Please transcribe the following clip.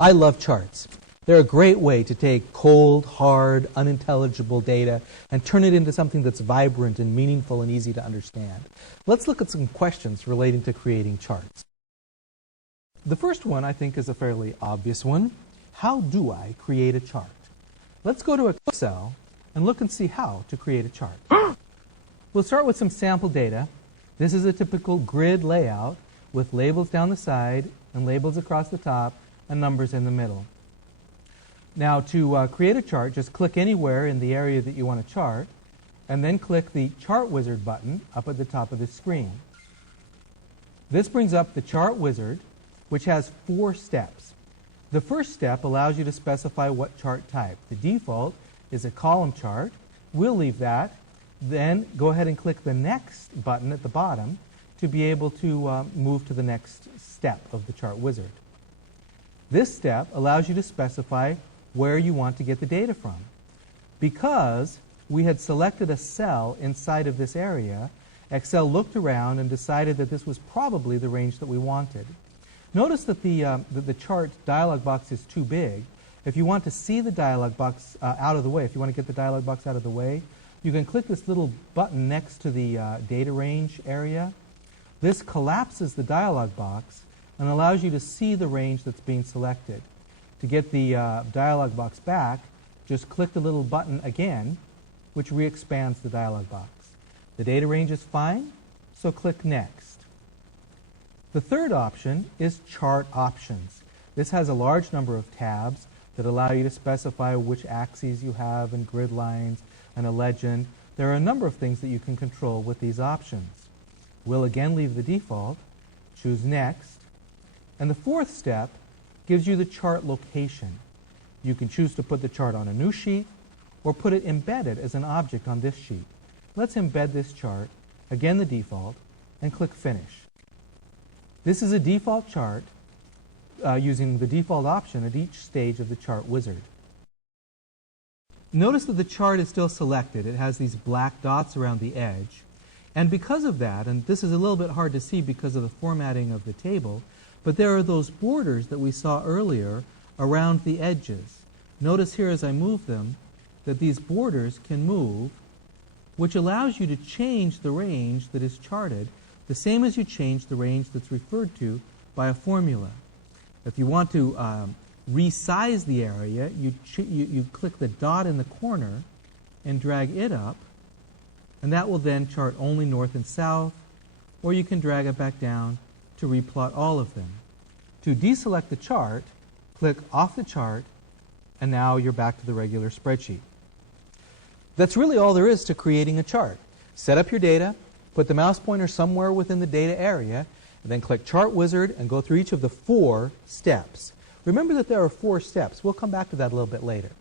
I love charts. They're a great way to take cold, hard, unintelligible data and turn it into something that's vibrant and meaningful and easy to understand. Let's look at some questions relating to creating charts. The first one, I think, is a fairly obvious one. How do I create a chart? Let's go to Excel and look and see how to create a chart. We'll start with some sample data. This is a typical grid layout with labels down the side and labels across the top and numbers in the middle. Now, to create a chart, just click anywhere in the area that you want to chart, and then click the Chart Wizard button up at the top of the screen. This brings up the Chart Wizard, which has 4 steps. The first step allows you to specify what chart type. The default is a column chart. We'll leave that. Then go ahead and click the Next button at the bottom to be able to move to the next step of the Chart Wizard. This step allows you to specify where you want to get the data from. Because we had selected a cell inside of this area, Excel looked around and decided that this was probably the range that we wanted. Notice that the chart dialog box is too big. If you want to see the dialog box out of the way, if you want to get the dialog box out of the way, you can click this little button next to the data range area. This collapses the dialog box and allows you to see the range that's being selected. To get the dialog box back, just click the little button again, which re-expands the dialog box. The data range is fine, so click Next. The third option is Chart Options. This has a large number of tabs that allow you to specify which axes you have and grid lines and a legend. There are a number of things that you can control with these options. We'll again leave the default, choose Next, and the fourth step gives you the chart location. You can choose to put the chart on a new sheet or put it embedded as an object on this sheet. Let's embed this chart, again the default, and click Finish. This is a default chart using the default option at each stage of the Chart Wizard. Notice that the chart is still selected. It has these black dots around the edge. And because of that, and this is a little bit hard to see because of the formatting of the table, but there are those borders that we saw earlier around the edges. Notice here as I move them that these borders can move, which allows you to change the range that is charted the same as you change the range that's referred to by a formula. If you want to resize the area, you click the dot in the corner and drag it up, and that will then chart only north and south, or you can drag it back down to replot all of them. To deselect the chart, click off the chart, and now you're back to the regular spreadsheet. That's really all there is to creating a chart. Set up your data, put the mouse pointer somewhere within the data area, and then click Chart Wizard and go through each of the 4 steps. Remember that there are 4 steps. We'll come back to that a little bit later.